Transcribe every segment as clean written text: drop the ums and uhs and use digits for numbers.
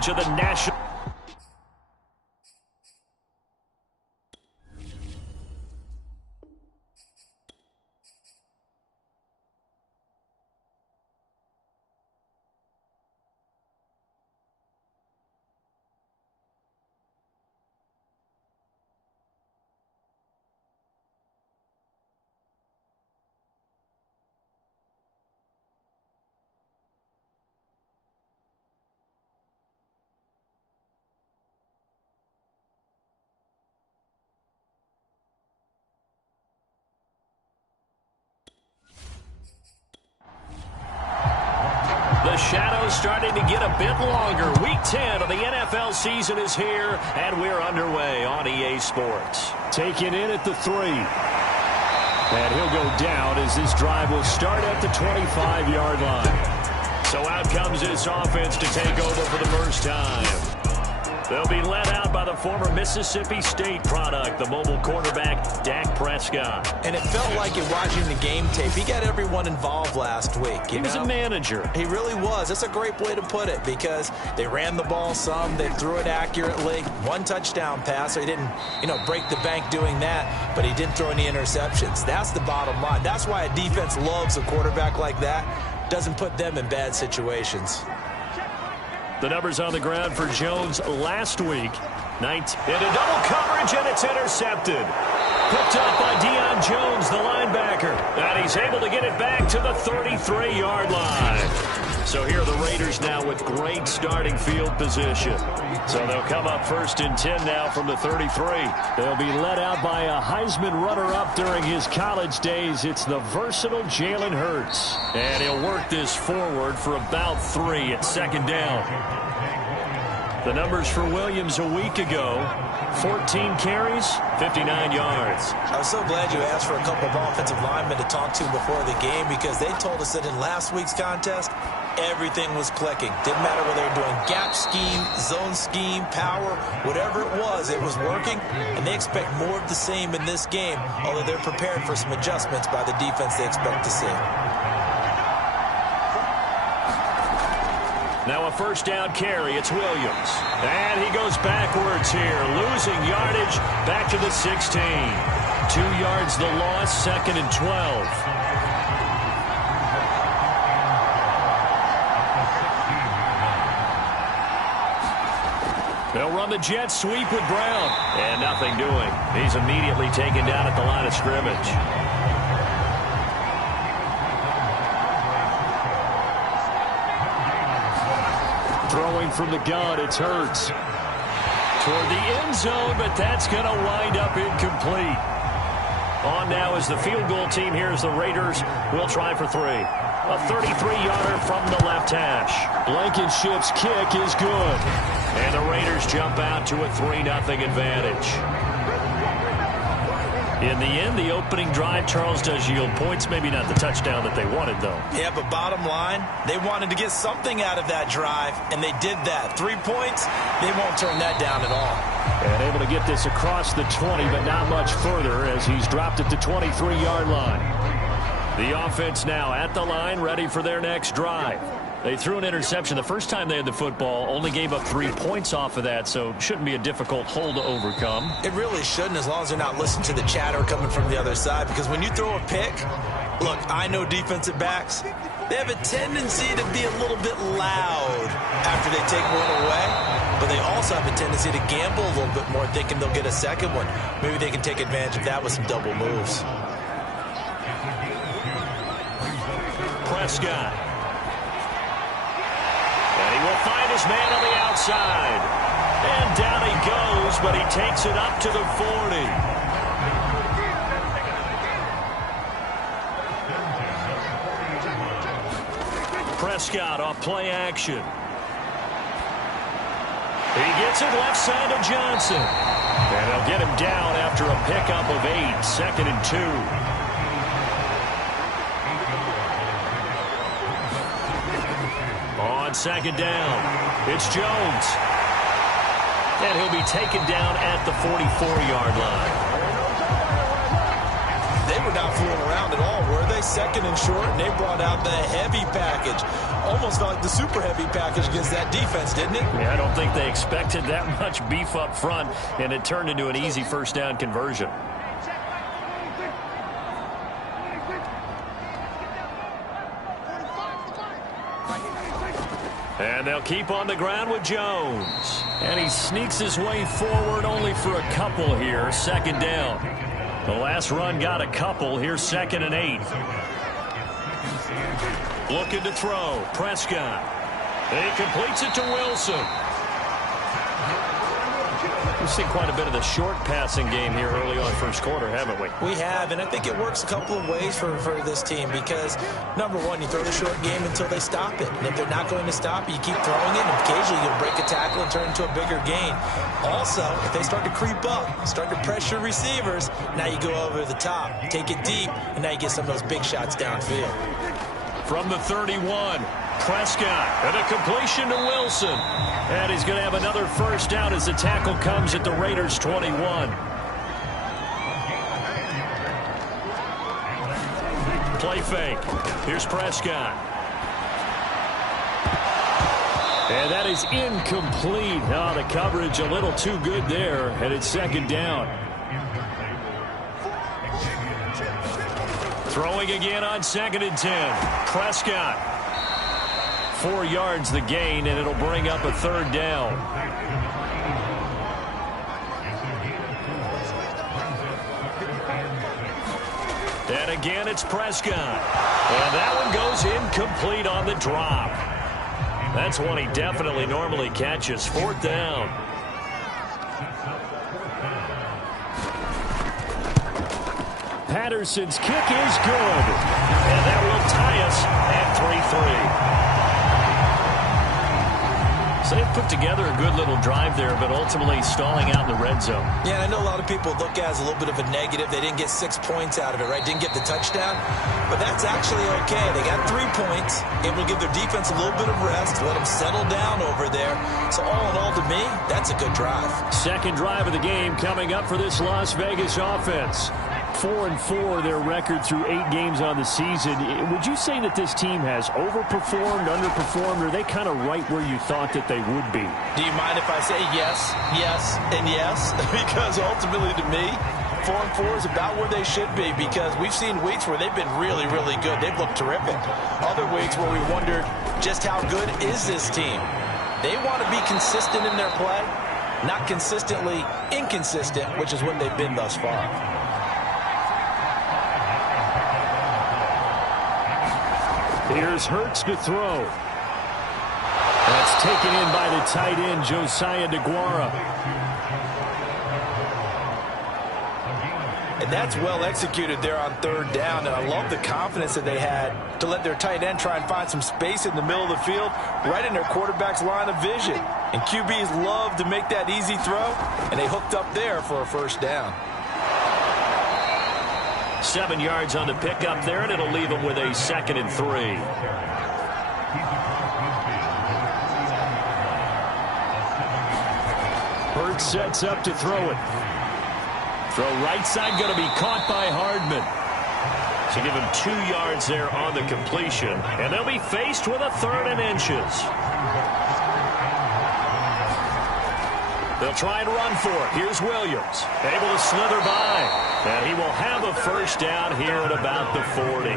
coverage of the national. The shadow's starting to get a bit longer. Week 10 of the NFL season is here, and we're underway on EA Sports. Taken in at the 3. And he'll go down as this drive will start at the 25-yard line. So out comes this offense to take over for the first time. They'll be led out by the former Mississippi State product, the mobile quarterback, Dak Prescott. And it felt like in watching the game tape, he got everyone involved last week. He was a manager. He really was. That's a great way to put it because they ran the ball some, they threw it accurately. One touchdown pass, so he didn't, break the bank doing that, but he didn't throw any interceptions. That's the bottom line. That's why a defense loves a quarterback like that. Doesn't put them in bad situations. The numbers on the ground for Jones last week. 19 into double coverage, and it's intercepted. Picked up by Deion Jones, the linebacker. And he's able to get it back to the 33-yard line. So here are the Raiders now with great starting field position. So they'll come up 1st and 10 now from the 33. They'll be led out by a Heisman runner-up during his college days. It's the versatile Jalen Hurts. And he'll work this forward for about 3 at 2nd down. The numbers for Williams a week ago: 14 carries, 59 yards. I was so glad you asked for a couple of offensive linemen to talk to before the game because they told us that in last week's contest, everything was clicking. Didn't matter whether they were doing gap scheme, zone scheme, power, whatever it was working, and they expect more of the same in this game, although they're prepared for some adjustments by the defense they expect to see. Now a 1st down carry. It's Williams. And he goes backwards here, losing yardage back to the 16. 2 yards the loss, 2nd and 12. They'll run the jet sweep with Brown. And nothing doing. He's immediately taken down at the line of scrimmage. Throwing from the gun, it's Hurts. Toward the end zone, but that's going to wind up incomplete. On now is the field goal team here as the Raiders will try for 3. A 33-yarder from the left hash. Blankenship's kick is good. And the Raiders jump out to a 3-0 advantage. In the end, the opening drive, Charles, does yield points. Maybe not the touchdown that they wanted, though. Yeah, but bottom line, they wanted to get something out of that drive, and they did that. 3 points, they won't turn that down at all. And able to get this across the 20, but not much further as he's dropped at the 23-yard line. The offense now at the line, ready for their next drive. They threw an interception the first time they had the football, only gave up 3 points off of that, so shouldn't be a difficult hole to overcome. It really shouldn't, as long as they're not listening to the chatter coming from the other side, because when you throw a pick, look, I know defensive backs, they have a tendency to be a little bit loud after they take one away, but they also have a tendency to gamble a little bit more, thinking they'll get a second one. Maybe they can take advantage of that with some double moves. Prescott. And he will find his man on the outside. And down he goes, but he takes it up to the 40. Prescott off play action. He gets it left side of Johnson. And they'll get him down after a pickup of 8, 2nd and 2. On 2nd down, it's Jones. And he'll be taken down at the 44-yard line. They were not fooling around at all, were they? nice second and short, and they brought out the heavy package. Almost felt like the super heavy package against that defense, didn't it? Yeah, I don't think they expected that much beef up front, and it turned into an easy first down conversion. And they'll keep on the ground with Jones. And he sneaks his way forward only for a couple here. Second down. The last run got a couple. Here's 2nd and 8. Looking to throw. Prescott. He completes it to Wilson. We've seen quite a bit of the short passing game here early on first quarter, haven't we? We have, and I think it works a couple of ways for this team because, number one, you throw the short game until they stop it. And if they're not going to stop it, you keep throwing it, and occasionally you'll break a tackle and turn it into a bigger gain. Also, if they start to creep up, start to pressure receivers, now you go over the top, take it deep, and now you get some of those big shots downfield. From the 31, Prescott, and a completion to Wilson. And he's going to have another first down as the tackle comes at the Raiders' 21. Play fake. Here's Prescott. And that is incomplete. Oh, the coverage a little too good there, and it's second down. Throwing again on 2nd and 10. Prescott. 4 yards the gain, and it'll bring up a third down. And again, it's Prescott. And that one goes incomplete on the drop. That's one he definitely normally catches. 4th down. Patterson's kick is good. And that will tie us at 3-3. So they've put together a good little drive there, but ultimately stalling out in the red zone. Yeah, and I know a lot of people look at it as a little bit of a negative. They didn't get 6 points out of it, right? Didn't get the touchdown. But that's actually okay. They got 3 points, able to give their defense a little bit of rest, let them settle down over there. So all in all, to me, that's a good drive. Second drive of the game coming up for this Las Vegas offense. 4-4 their record through 8 games on the season. Would you say that this team has overperformed, underperformed, or are they kind of right where you thought that they would be? Do you mind if I say yes, yes, and yes? Because ultimately to me, 4-4 is about where they should be because we've seen weeks where they've been really, really good. They've looked terrific. Other weeks where we wondered just how good is this team. They want to be consistent in their play, not consistently inconsistent, which is what they've been thus far. Here's Hurts to throw. That's taken in by the tight end, Josiah DeGuara. And that's well executed there on 3rd down. And I love the confidence that they had to let their tight end try and find some space in the middle of the field, right in their quarterback's line of vision. And QBs love to make that easy throw, and they hooked up there for a first down. 7 yards on the pickup there, and it'll leave them with a 2nd and 3. Hurts sets up to throw it. Throw right side, going to be caught by Hardman. So give him 2 yards there on the completion, and they'll be faced with a 3rd and inches. They'll try and run for it. Here's Williams, able to slither by. And he will have a first down here at about the 40.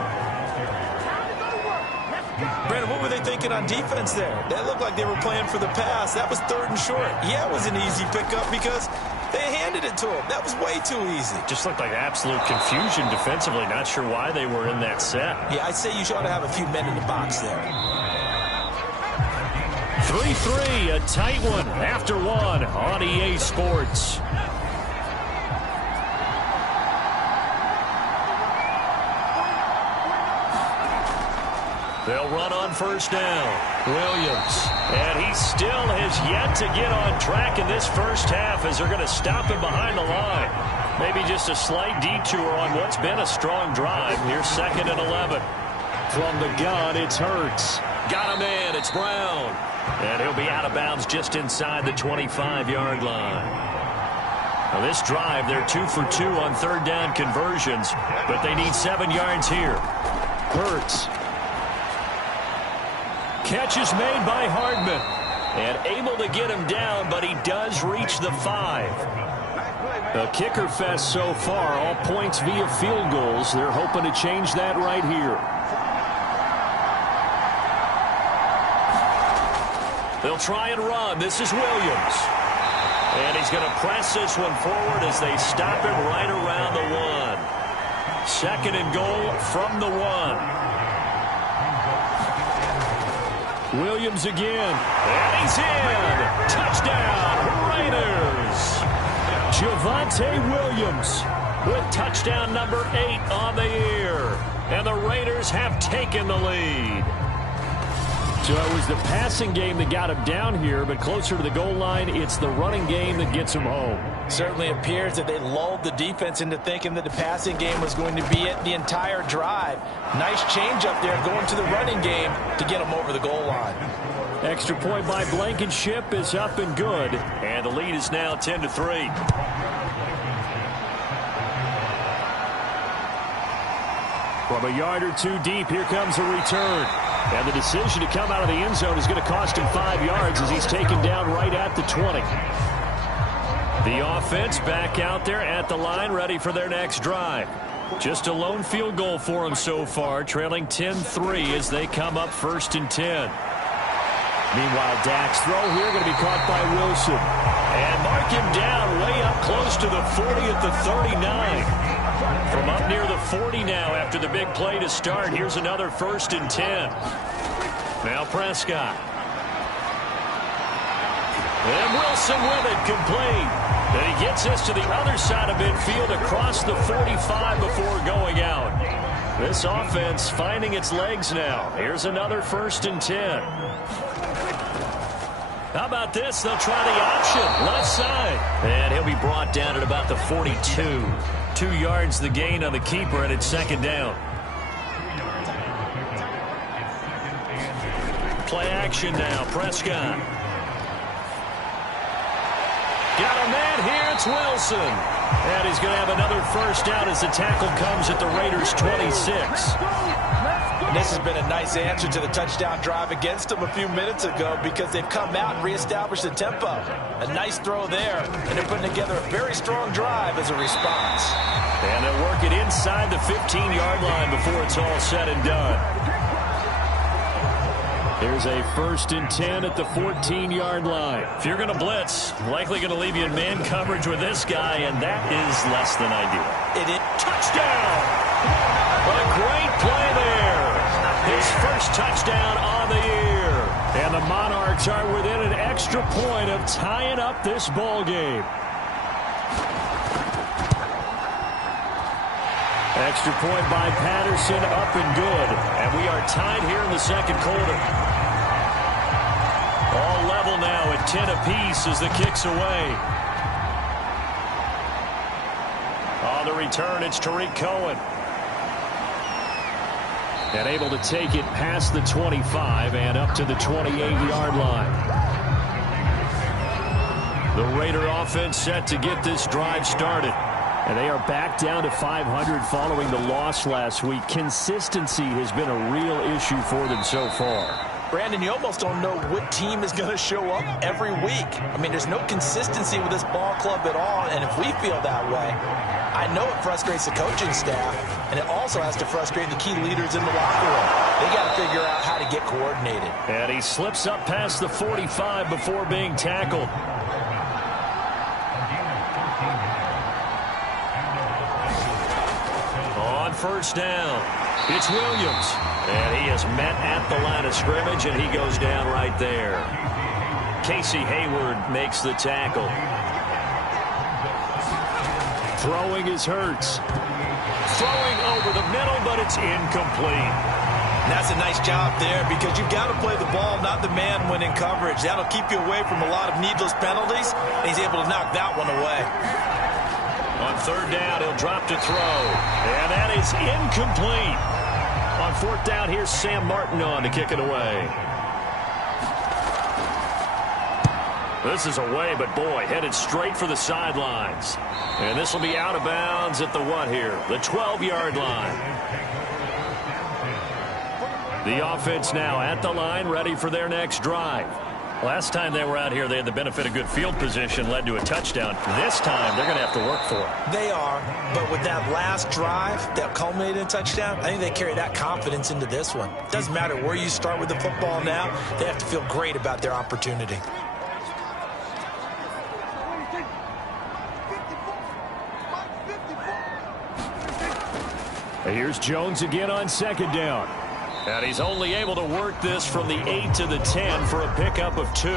Brandon, what were they thinking on defense there? That looked like they were playing for the pass. That was 3rd and short. Yeah, it was an easy pickup because they handed it to him. That was way too easy. Just looked like absolute confusion defensively. Not sure why they were in that set. Yeah, I'd say you ought to have a few men in the box there. 3-3, a tight one after one on EA Sports. They'll run on first down. Williams. And he still has yet to get on track in this first half as they're going to stop him behind the line. Maybe just a slight detour on what's been a strong drive. Here's 2nd and 11. From the gun, it's Hurts. Got a man, it's Brown. And he'll be out of bounds just inside the 25-yard line. Now this drive, they're 2 for 2 on 3rd down conversions, but they need 7 yards here. Hurts. Catch is made by Hardman. And able to get him down, but he does reach the 5. A kicker fest so far, all points via field goals. They're hoping to change that right here. They'll try and run. This is Williams. And he's going to press this one forward as they stop him right around the 1. Second and goal from the 1. Williams again. And he's in. Touchdown, Raiders. Javonte Williams with touchdown number 8 on the year. And the Raiders have taken the lead. So it was the passing game that got him down here, but closer to the goal line, it's the running game that gets him home. Certainly appears that they lulled the defense into thinking that the passing game was going to be it the entire drive. Nice change up there going to the running game to get them over the goal line. Extra point by Blankenship is up and good. And the lead is now 10-3. From a yard or 2 deep, here comes a return. And the decision to come out of the end zone is going to cost him 5 yards as he's taken down right at the 20. The offense back out there at the line, ready for their next drive. Just a lone field goal for them so far, trailing 10-3 as they come up 1st and 10. Meanwhile, Dak's throw here going to be caught by Wilson. And mark him down way up close to the 40 at the 39. From up near the 40 now after the big play to start. Here's another 1st and 10. Now Prescott. And Wilson with it, complete. And he gets this to the other side of midfield across the 45 before going out. This offense finding its legs now. Here's another 1st and 10. How about this? They'll try the option. Left side. And he'll be brought down at about the 42. 2 yards the gain on the keeper, and it's 2nd down. Play action now. Prescott. Got a man here. It's Wilson. And he's going to have another 1st down as the tackle comes at the Raiders' 26. This has been a nice answer to the touchdown drive against them a few minutes ago because they've come out and reestablished the tempo. A nice throw there, and they're putting together a very strong drive as a response. And they'll work it inside the 15-yard line before it's all said and done. There's a 1st and 10 at the 14-yard line. If you're going to blitz, likely going to leave you in man coverage with this guy, and that is less than ideal. It is touchdown! A great play there. His 1st touchdown on the year. And the Monarchs are within an extra point of tying up this ball game. Extra point by Patterson, up and good. And we are tied here in the 2nd quarter. All level now at 10 apiece as the kick's away. On the return, it's Tariq Cohen. And able to take it past the 25 and up to the 28-yard line. The Raider offense set to get this drive started. And they are back down to 500 following the loss last week. Consistency has been a real issue for them so far. Brandon, you almost don't know what team is going to show up every week. I mean, there's no consistency with this ball club at all, and if we feel that way, I know it frustrates the coaching staff, and it also has to frustrate the key leaders in the locker room. They got to figure out how to get coordinated. And he slips up past the 45 before being tackled. On 1st down, it's Williams. And he is met at the line of scrimmage, and he goes down right there. Casey Hayward makes the tackle. Throwing is Hurts. Throwing over the middle, but it's incomplete. And that's a nice job there because you've got to play the ball, not the man when in coverage. That'll keep you away from a lot of needless penalties, and he's able to knock that one away. On 3rd down, he'll drop to throw. And that is incomplete. On 4th down, here's Sam Martin on to kick it away. This is away, but boy, headed straight for the sidelines. And this will be out of bounds at the what here? The 12-yard line. The offense now at the line, ready for their next drive. Last time they were out here, they had the benefit of good field position, led to a touchdown. This time, they're going to have to work for it. They are, but with that last drive that culminated in a touchdown, I think they carry that confidence into this one. Doesn't matter where you start with the football now, they have to feel great about their opportunity. Here's Jones again on second down. And he's only able to work this from the 8 to the 10 for a pickup of 2.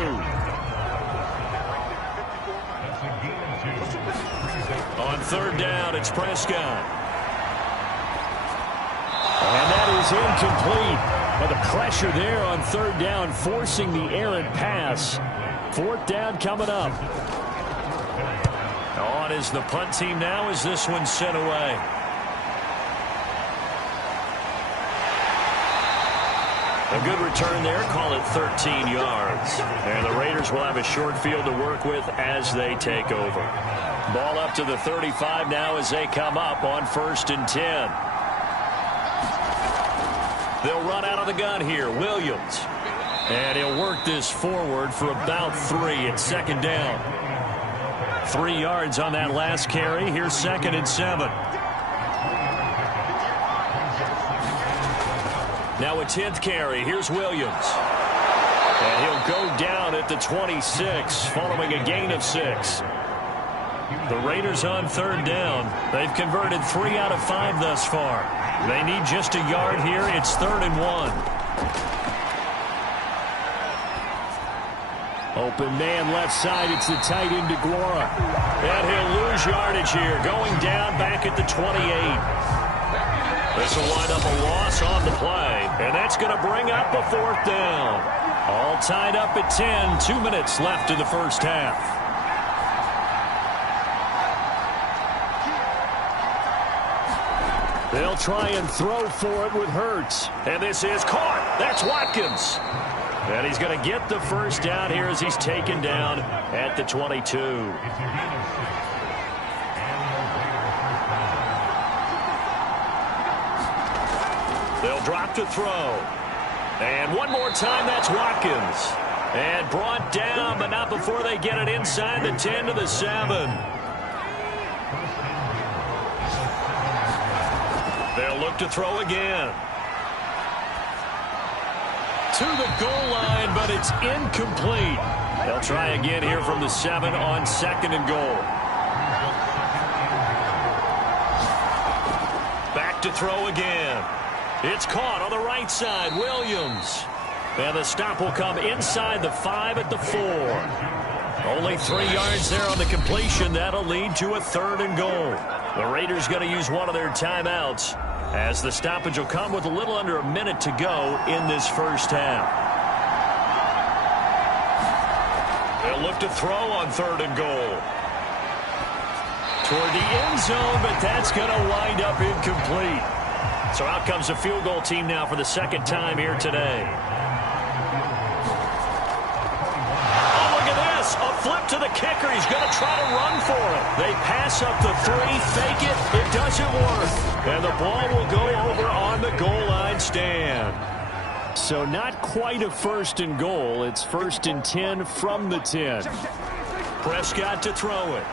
On third down, it's Prescott. And that is incomplete. But the pressure there on third down, forcing the errant pass. Fourth down coming up. On is the punt team now as this one's sent away. A good return there, call it 13 yards. And the Raiders will have a short field to work with as they take over. Ball up to the 35 now as they come up on first and 10. They'll run out of the gun here, Williams. And he'll work this forward for about 3 at second down. 3 yards on that last carry. Here's second and 7. Now a 10th carry. Here's Williams. And he'll go down at the 26 following a gain of 6. The Raiders on third down. They've converted 3 out of 5 thus far. They need just a yard here. It's 3rd and 1. Open man left side. It's the tight end DeGuara. And he'll lose yardage here. Going down back at the 28. This will wind up a loss on the play, and that's going to bring up a 4th down. All tied up at 10, 2 minutes left in the first half. They'll try and throw for it with Hurts, and this is caught. That's Watkins. And he's going to get the first down here as he's taken down at the 22. They'll drop to throw. And one more time, that's Watkins. And brought down, but not before they get it inside the 10 to the 7. They'll look to throw again. To the goal line, but it's incomplete. They'll try again here from the 7 on 2nd and goal. Back to throw again. It's caught on the right side, Williams. And the stop will come inside the 5 at the 4. Only 3 yards there on the completion. That'll lead to a 3rd and goal. The Raiders going to use one of their timeouts as the stoppage will come with a little under a minute to go in this first half. They'll look to throw on 3rd and goal. Toward the end zone, but that's going to wind up incomplete. So out comes a field goal team now for the 2nd time here today. Oh, look at this. A flip to the kicker. He's going to try to run for it. They pass up the 3, fake it. It doesn't work. And the ball will go over on the goal line stand. So not quite a 1st and goal. It's 1st and 10 from the 10. Prescott to throw it.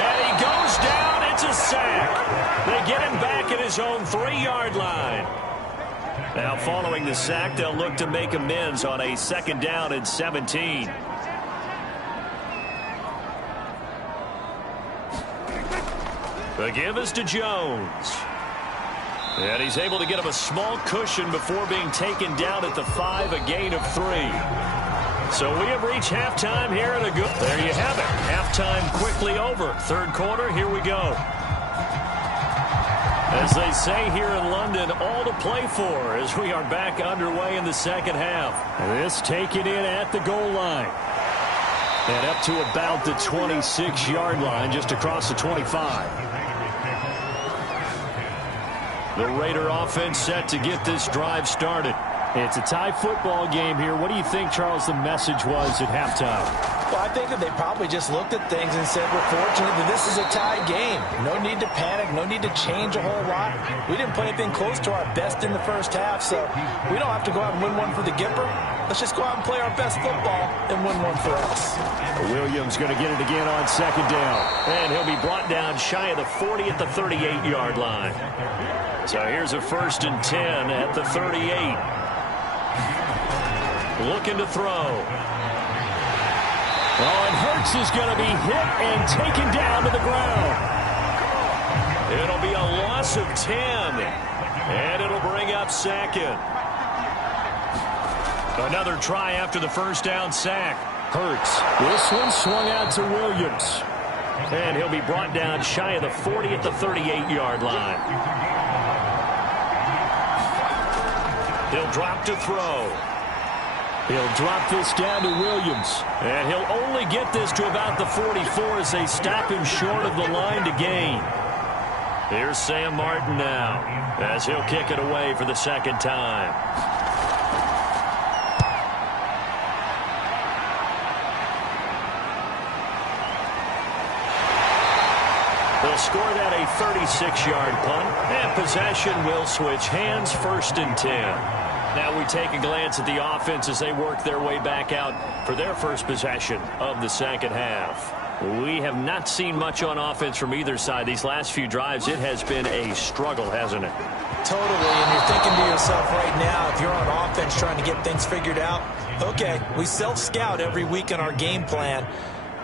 And he goes down. It's a sack. They get him back at his own 3-yard line. Now following the sack, they'll look to make amends on a 2nd down and 17. The give is to Jones. And he's able to get him a small cushion before being taken down at the 5, a gain of 3. So we have reached halftime here at a good. There you have it. Halftime quickly over. 3rd quarter, here we go. As they say here in London, all to play for as we are back underway in the 2nd half. This taken in at the goal line. And up to about the 26-yard line, just across the 25. The Raider offense set to get this drive started. It's a tie football game here. What do you think, Charles, the message was at halftime? Well, I think that they probably just looked at things and said, we're fortunate that this is a tie game. No need to panic, no need to change a whole lot. We didn't play anything close to our best in the first half, so we don't have to go out and win one for the Gipper. Let's just go out and play our best football and win one for us. Williams going to get it again on second down. And he'll be brought down shy of the 40 at the 38-yard line. So here's a 1st and 10 at the 38. Looking to throw. Oh, and Hurts is going to be hit and taken down to the ground. It'll be a loss of 10. And it'll bring up 2nd. Another try after the first down sack. Hurts. This one swung out to Williams. And he'll be brought down shy of the 40 at the 38-yard line. He'll drop to throw. He'll drop this down to Williams. And he'll only get this to about the 44 as they stop him short of the line to gain. Here's Sam Martin now as he'll kick it away for the 2nd time. They'll score that a 36-yard punt, and possession will switch hands, 1st and 10. Now we take a glance at the offense as they work their way back out for their first possession of the second half. We have not seen much on offense from either side. These last few drives, it has been a struggle, hasn't it? Totally, and you're thinking to yourself right now, if you're on offense trying to get things figured out, okay, we self-scout every week in our game plan.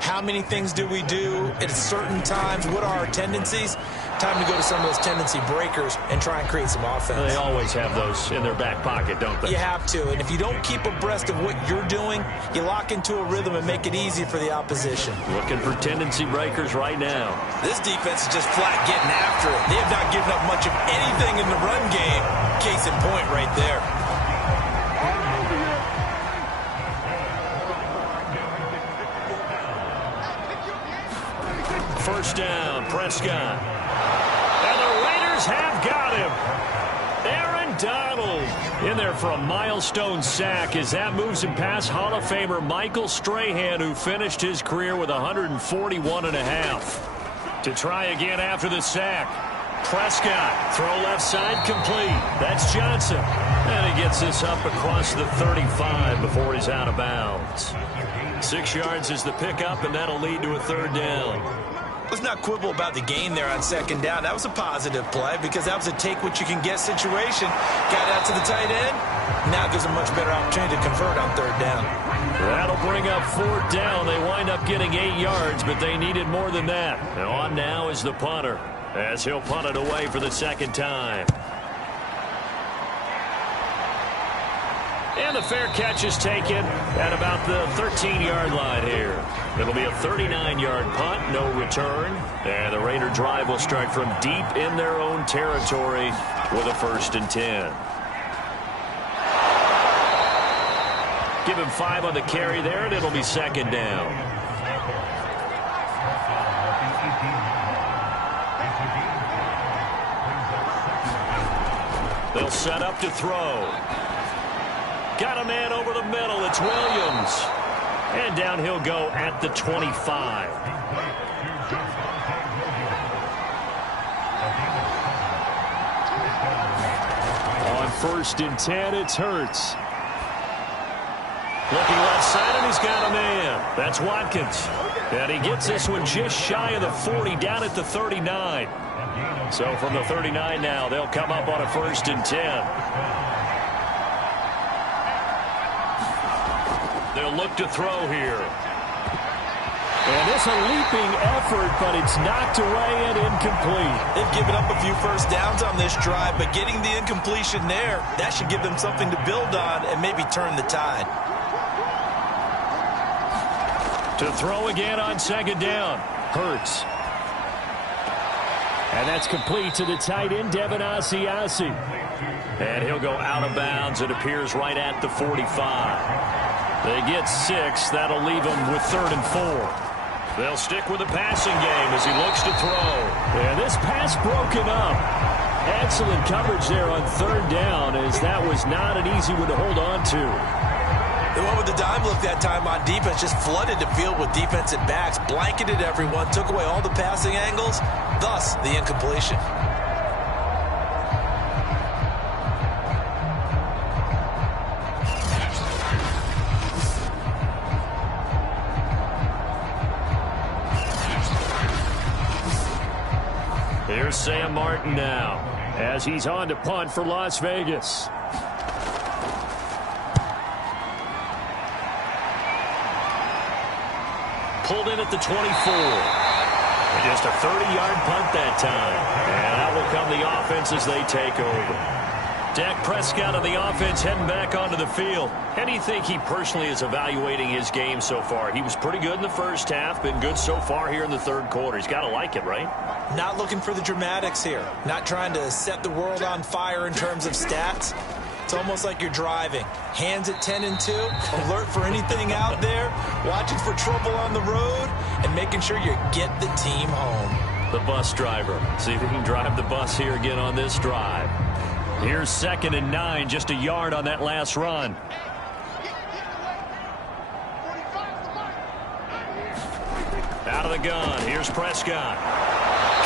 How many things do we do at certain times? What are our tendencies? Time to go to some of those tendency breakers and try and create some offense. They always have those in their back pocket, don't they? You have to, and if you don't keep abreast of what you're doing, you lock into a rhythm and make it easy for the opposition. Looking for tendency breakers right now. This defense is just flat getting after it. They have not given up much of anything in the run game. Case in point right there. First down, Prescott. And the Raiders have got him. Aaron Donald in there for a milestone sack as that moves him past Hall of Famer Michael Strahan, who finished his career with 141.5. To try again after the sack. Prescott, throw left side, complete. That's Johnson. And he gets this up across the 35 before he's out of bounds. 6 yards is the pickup, and that'll lead to a 3rd down. Let's not quibble about the gain there on 2nd down. That was a positive play because that was a take-what-you-can-get situation. Got out to the tight end. Now gives a much better opportunity to convert on 3rd down. That'll bring up 4th down. They wind up getting 8 yards, but they needed more than that. And on now is the punter as he'll punt it away for the 2nd time. And the fair catch is taken at about the 13-yard line here. It'll be a 39-yard punt, no return. And the Raider drive will start from deep in their own territory with a 1st and 10. Give him 5 on the carry there, and it'll be 2nd down. They'll set up to throw. Got a man over the middle. It's Williams. And down he'll go at the 25. On 1st and 10, it's Hurts. Looking left side, and he's got a man. That's Watkins. And he gets this one just shy of the 40, down at the 39. So from the 39 now, they'll come up on a 1st and 10. They'll look to throw here. And it's a leaping effort, but it's knocked away and incomplete. They've given up a few first downs on this drive, but getting the incompletion there, that should give them something to build on and maybe turn the tide. To throw again on 2nd down. Hurts. And that's complete to the tight end, Devin Asiasi. And he'll go out of bounds. It appears right at the 45. They get 6. That'll leave them with 3rd and 4. They'll stick with the passing game as he looks to throw. And this pass broken up. Excellent coverage there on 3rd down, as that was not an easy one to hold on to. They went with the dime look that time on defense, just flooded the field with defensive backs, blanketed everyone, took away all the passing angles, thus the incompletion. Here's Sam Martin now as he's on to punt for Las Vegas. Pulled in at the 24. Just a 30-yard punt that time. And out will come the offense as they take over. Dak Prescott of the offense heading back onto the field. How do you think he personally is evaluating his game so far? He was pretty good in the first half, been good so far here in the third quarter. He's got to like it, right? Not looking for the dramatics here. Not trying to set the world on fire in terms of stats. It's almost like you're driving. Hands at 10 and 2, alert for anything out there, watching for trouble on the road, and making sure you get the team home. The bus driver. See if he can drive the bus here again on this drive. Here's 2nd and 9, just a yard on that last run. Out of the gun. Here's Prescott.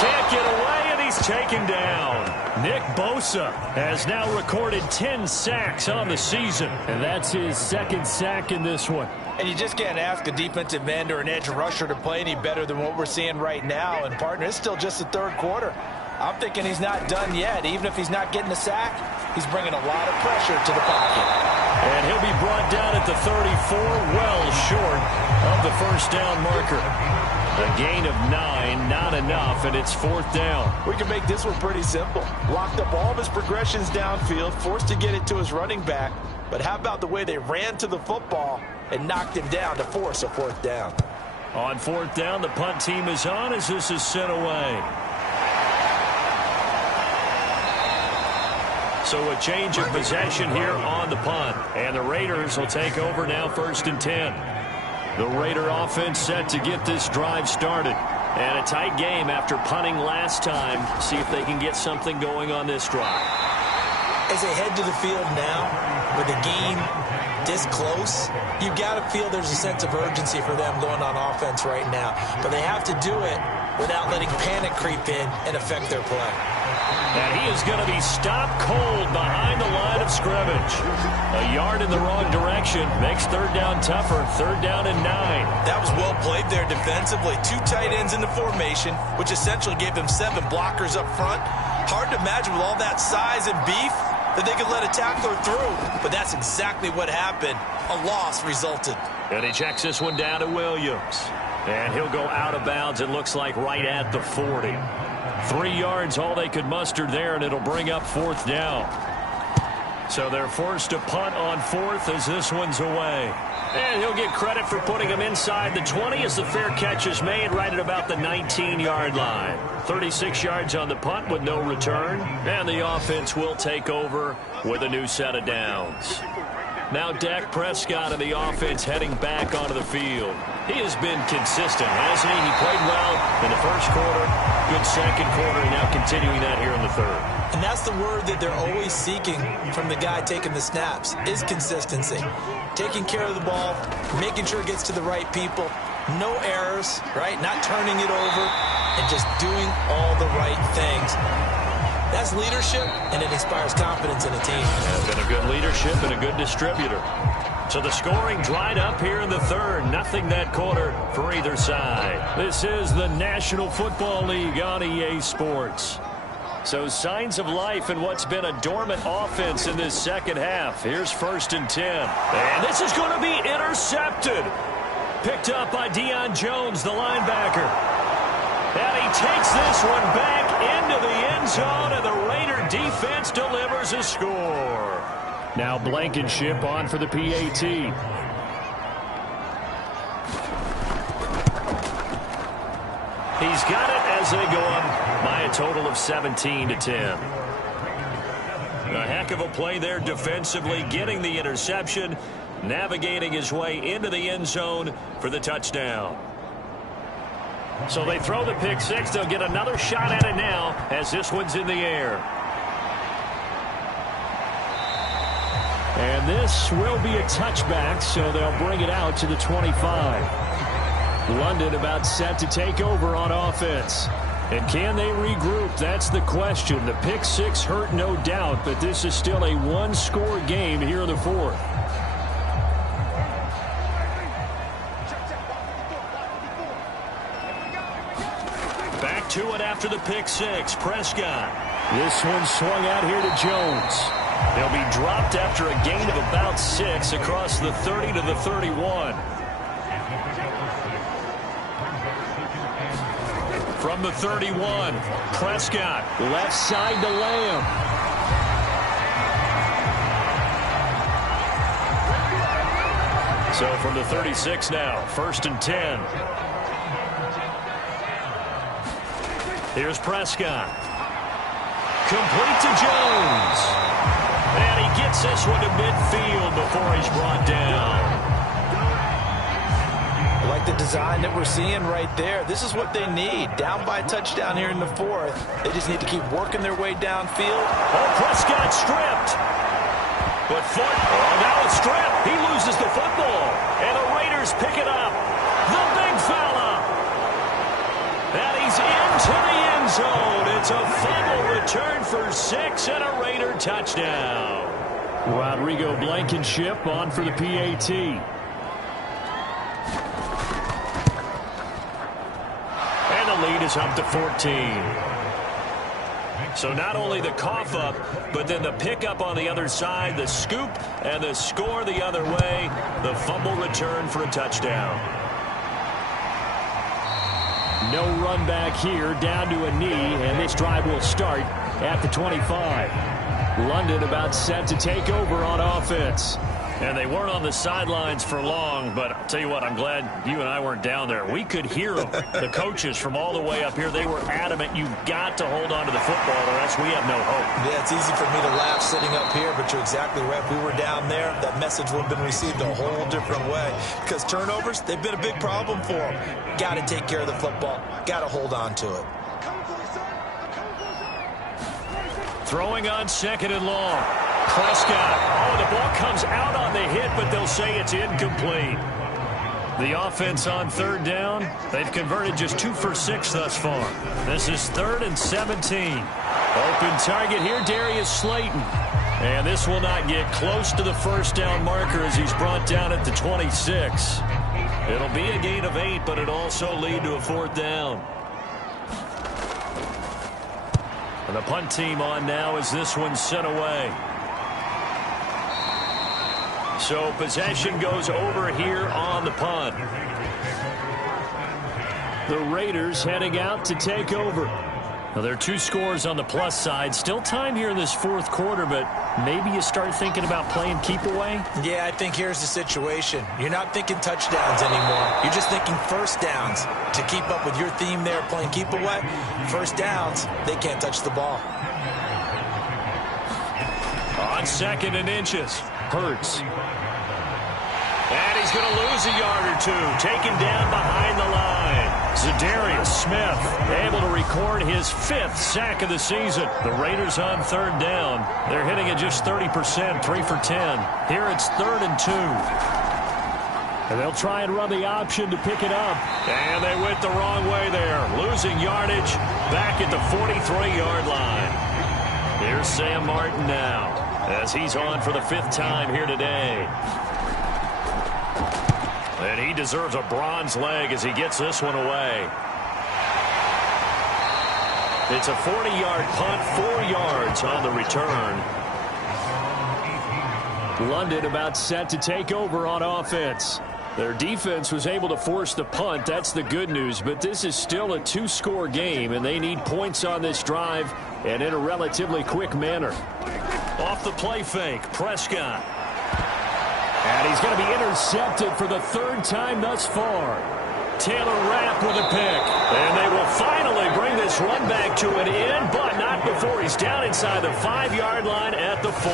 Can't get away, and he's taken down. Nick Bosa has now recorded 10 sacks on the season, and that's his 2nd sack in this one. And you just can't ask a defensive end or an edge rusher to play any better than what we're seeing right now. And, partner, it's still just the third quarter. I'm thinking he's not done yet. Even if he's not getting a sack, he's bringing a lot of pressure to the pocket. And he'll be brought down at the 34, well short of the first down marker. A gain of 9, not enough, and it's 4th down. We can make this one pretty simple. Locked up all of his progressions downfield, forced to get it to his running back. But how about the way they ran to the football and knocked him down to force a 4th down? On 4th down, the punt team is on as this is sent away. So a change of possession here on the punt. And the Raiders will take over now 1st and 10. The Raider offense set to get this drive started. And a tight game after punting last time. See if they can get something going on this drive. As they head to the field now, with the game this close, you've got to feel there's a sense of urgency for them going on offense right now. But they have to do it without letting panic creep in and affect their play. And he is going to be stopped cold behind the line of scrimmage. A yard in the wrong direction makes 3rd down tougher. 3rd down and 9. That was well played there defensively. 2 tight ends in the formation, which essentially gave them 7 blockers up front. Hard to imagine with all that size and beef that they could let a tackler through. But that's exactly what happened. A loss resulted. And he checks this one down to Williams. And he'll go out of bounds, it looks like, right at the 40. 3 yards, all they could muster there, and it'll bring up 4th down. So they're forced to punt on 4th as this one's away. And he'll get credit for putting him inside the 20 as the fair catch is made right at about the 19-yard line. 36 yards on the punt with no return. And the offense will take over with a new set of downs. Now Dak Prescott of the offense heading back onto the field. He has been consistent, hasn't he? He played well in the first quarter, good second quarter, and now continuing that here in the third. And that's the word that they're always seeking from the guy taking the snaps, is consistency. Taking care of the ball, making sure it gets to the right people, no errors, right? Not turning it over, and just doing all the right things. That's leadership, and it inspires confidence in a team. Yeah, been a good leadership and a good distributor. So the scoring dried up here in the third. Nothing that quarter for either side. This is the National Football League on EA Sports. So signs of life in what's been a dormant offense in this second half. Here's 1st and 10. And this is going to be intercepted. Picked up by Deion Jones, the linebacker. And he takes this one back into the end zone, and the Raider defense delivers a score. Now Blankenship on for the PAT. He's got it as they go up by a total of 17-10. A heck of a play there defensively, getting the interception, navigating his way into the end zone for the touchdown. So they throw the pick six. They'll get another shot at it now as this one's in the air. And this will be a touchback, so they'll bring it out to the 25. London about set to take over on offense. And can they regroup? That's the question. The pick six hurt, no doubt, but this is still a one-score game here in the fourth. Back to it after the pick six. Prescott. This one swung out here to Jones. They'll be dropped after a gain of about 6 across the 30 to the 31. From the 31, Prescott, left side to Lamb. So from the 36 now, 1st and 10. Here's Prescott. Complete to Jones. And he gets this one to midfield before he's brought down. I like the design that we're seeing right there. This is what they need. Down by a touchdown here in the fourth. They just need to keep working their way downfield. Oh, Prescott stripped. But now it's stripped. He loses the football. And the Raiders pick it up. The big fella. And he's into the end zone. It's a fumble return for 6 and a Raider touchdown. Rodrigo Blankenship on for the PAT. And the lead is up to 14. So not only the cough up, but then the pickup on the other side, the scoop, and the score the other way. The fumble return for a touchdown. No run back here, down to a knee, and this drive will start at the 25. London about set to take over on offense. And they weren't on the sidelines for long, but I'll tell you what, I'm glad you and I weren't down there. We could hear them. The coaches from all the way up here, they were adamant. You've got to hold on to the football, or else we have no hope. Yeah, it's easy for me to laugh sitting up here, but you're exactly right. If we were down there, that message would have been received a whole different way. Because turnovers, they've been a big problem for them. Got to take care of the football. Got to hold on to it. Throwing on 2nd and long. Prescott. Oh, the ball comes out on the hit, but they'll say it's incomplete. The offense on 3rd down, they've converted just 2 for 6 thus far. This is 3rd and 17. Open target here, Darius Slayton. And this will not get close to the 1st down marker as he's brought down at the 26. It'll be a gain of 8, but it'll also lead to a 4th down. And the punt team on now as this one's sent away. So possession goes over here on the punt. The Raiders heading out to take over. Now, there are 2 scores on the plus side. Still time here in this 4th quarter, but maybe you start thinking about playing keep away? Yeah, I think here's the situation. You're not thinking touchdowns anymore. You're just thinking 1st downs. To keep up with your theme there, playing keep away, 1st downs, they can't touch the ball. On 2nd and inches, Hurts. And he's going to lose a yard or 2. Taken down behind the line. Zadarius Smith able to record his 5th sack of the season. The Raiders on 3rd down. They're hitting at just 30%, 3 for 10. Here it's 3rd and 2. And they'll try and run the option to pick it up. And they went the wrong way there. Losing yardage back at the 43-yard line. Here's Sam Martin now as he's on for the 5th time here today. And he deserves a bronze leg as he gets this one away. It's a 40-yard punt, 4 yards on the return. London about set to take over on offense. Their defense was able to force the punt. That's the good news. But this is still a 2-score game, and they need points on this drive and in a relatively quick manner. Off the play fake, Prescott. And he's going to be intercepted for the 3rd time thus far. Taylor Rapp with a pick. And they will finally bring this run back to an end, but not before he's down inside the 5-yard line at the 4.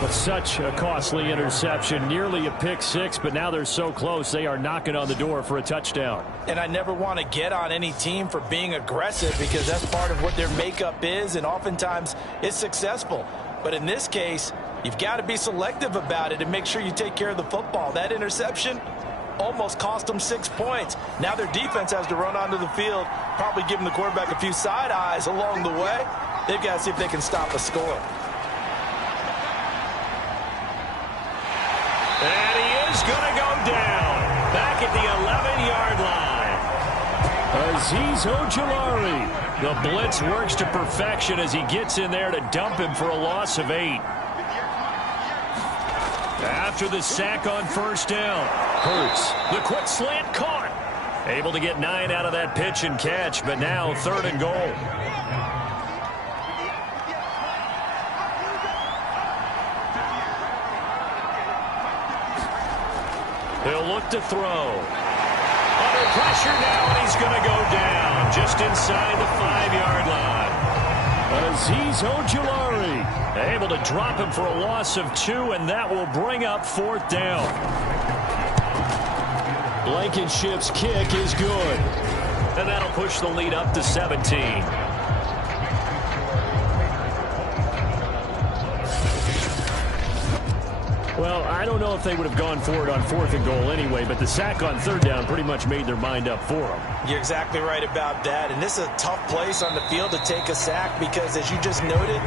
But such a costly interception, nearly a pick 6, but now they're so close they are knocking on the door for a touchdown. And I never want to get on any team for being aggressive because that's part of what their makeup is, and oftentimes it's successful. But in this case, You've got to be selective about it and make sure you take care of the football. That interception almost cost them 6 points. Now their defense has to run onto the field, probably giving the quarterback a few side eyes along the way. They've got to see if they can stop a score. And he is going to go down back at the 11-yard line. Azeez Ojulari. The blitz works to perfection as he gets in there to dump him for a loss of 8. After the sack on first down, Hurts, the quick slant caught. Able to get 9 out of that pitch and catch, but now 3rd and goal. He'll look to throw. Under pressure now, and he's going to go down just inside the 5-yard line. Azeez Ojulari able to drop him for a loss of 2, and that will bring up 4th down. Blankenship's kick is good, and that'll push the lead up to 17. Well, I don't know if they would have gone for it on 4th and goal anyway, but the sack on 3rd down pretty much made their mind up for them. You're exactly right about that, and this is a tough place on the field to take a sack because, as you just noted,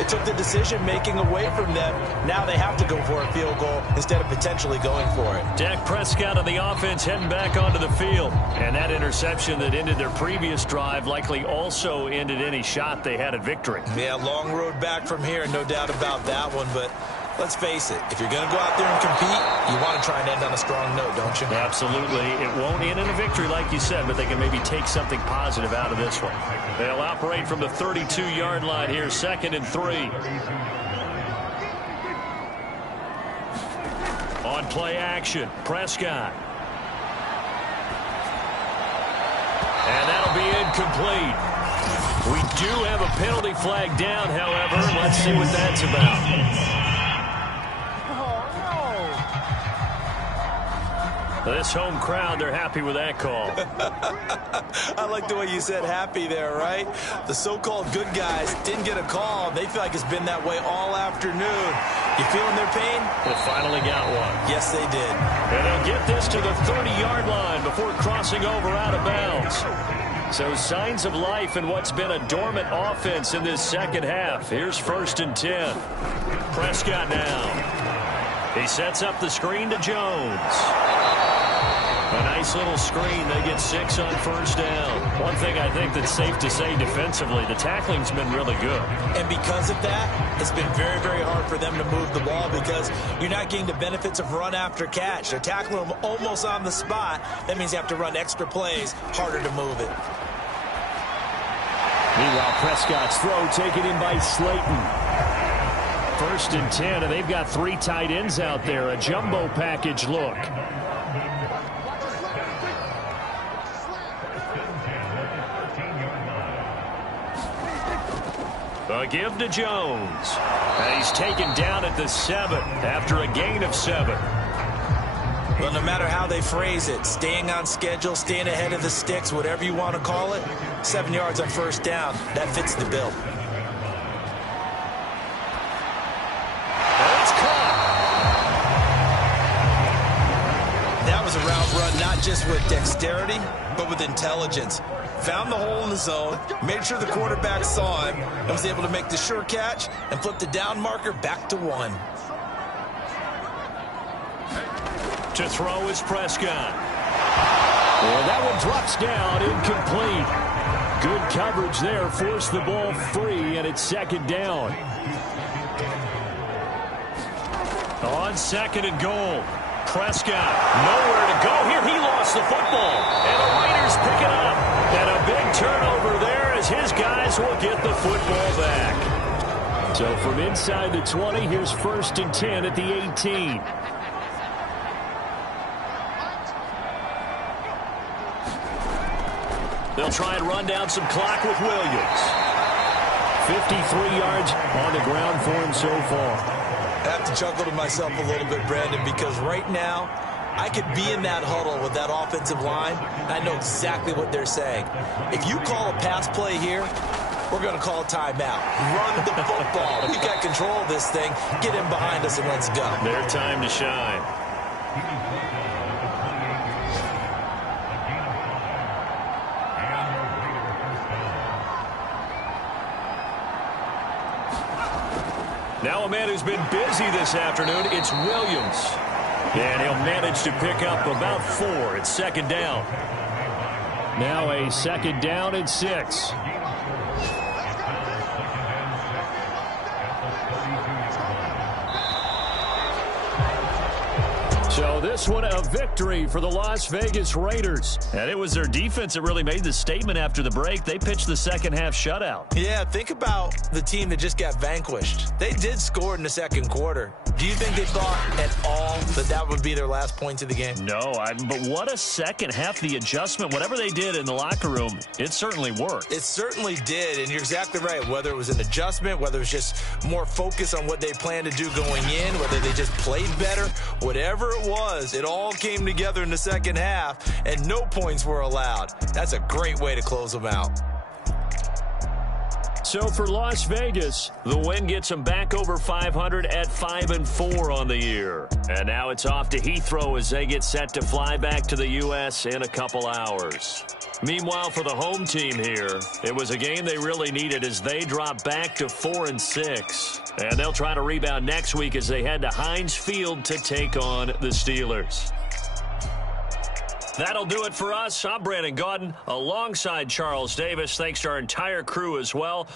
it took the decision-making away from them. Now they have to go for a field goal instead of potentially going for it. Dak Prescott on the offense heading back onto the field, and that interception that ended their previous drive likely also ended any shot they had at victory. Yeah, long road back from here, no doubt about that one, but let's face it, if you're going to go out there and compete, you want to try and end on a strong note, don't you? Absolutely. It won't end in a victory, like you said, but they can maybe take something positive out of this one. They'll operate from the 32-yard line here, 2nd and 3. On play action, Prescott. And that'll be incomplete. We do have a penalty flag down, however. Let's see what that's about. This home crowd, they're happy with that call. I like the way you said happy there, right? The so-called good guys didn't get a call. They feel like it's been that way all afternoon. You feeling their pain? They finally got one. Yes, they did. And they'll get this to the 30-yard line before crossing over out of bounds. So signs of life in what's been a dormant offense in this second half. Here's 1st and 10. Prescott now. He sets up the screen to Jones. A nice little screen. They get 6 on first down. One thing I think that's safe to say defensively, the tackling's been really good. And because of that, it's been very, very hard for them to move the ball because you're not getting the benefits of run after catch. They're tackling them almost on the spot. That means you have to run extra plays, harder to move it. Meanwhile, Prescott's throw taken in by Slayton. 1st and 10, and they've got 3 tight ends out there. A jumbo package look. A give to Jones. And he's taken down at the 7 after a gain of 7. Well, no matter how they phrase it, staying on schedule, staying ahead of the sticks, whatever you want to call it, 7 yards on first down, that fits the bill. That's caught. That was a route run, not just with dexterity, but with intelligence. Found the hole in the zone, made sure the quarterback saw him, and was able to make the sure catch and flip the down marker back to 1. To throw is Prescott. Well, that one drops down, incomplete. Good coverage there, forced the ball free, and it's 2nd down. On 2nd and goal, Prescott nowhere to go here. He lost the football, and the Raiders pick it up. And a big turnover there as his guys will get the football back. So from inside the 20, here's 1st and 10 at the 18. They'll try and run down some clock with Williams. 53 yards on the ground for him so far. I have to chuckle to myself a little bit, Brandon, because right now, I could be in that huddle with that offensive line, and I know exactly what they're saying. If you call a pass play here, we're going to call timeout. Run the football. We've got control of this thing. Get him behind us and let's go. Their time to shine. Now a man who's been busy this afternoon, it's Williams. And he'll manage to pick up about 4. It's second down. Now a second down and 6. So this one a victory for the Las Vegas Raiders. And it was their defense that really made the statement after the break. They pitched the second half shutout. Yeah, think about the team that just got vanquished. They did score in the second quarter. Do you think they thought at all that that would be their last point of the game? No, but what a second half. The adjustment, whatever they did in the locker room, it certainly worked. It certainly did, and you're exactly right. Whether it was an adjustment, whether it was just more focus on what they planned to do going in, whether they just played better, whatever it was, it all came together in the second half, and no points were allowed. That's a great way to close them out. So for Las Vegas, the win gets them back over 500 at 5-4 on the year. And now it's off to Heathrow as they get set to fly back to the U.S. in a couple hours. Meanwhile, for the home team here, it was a game they really needed as they drop back to 4-6. And they'll try to rebound next week as they head to Heinz Field to take on the Steelers. That'll do it for us. I'm Brandon Gaudin alongside Charles Davis. Thanks to our entire crew as well.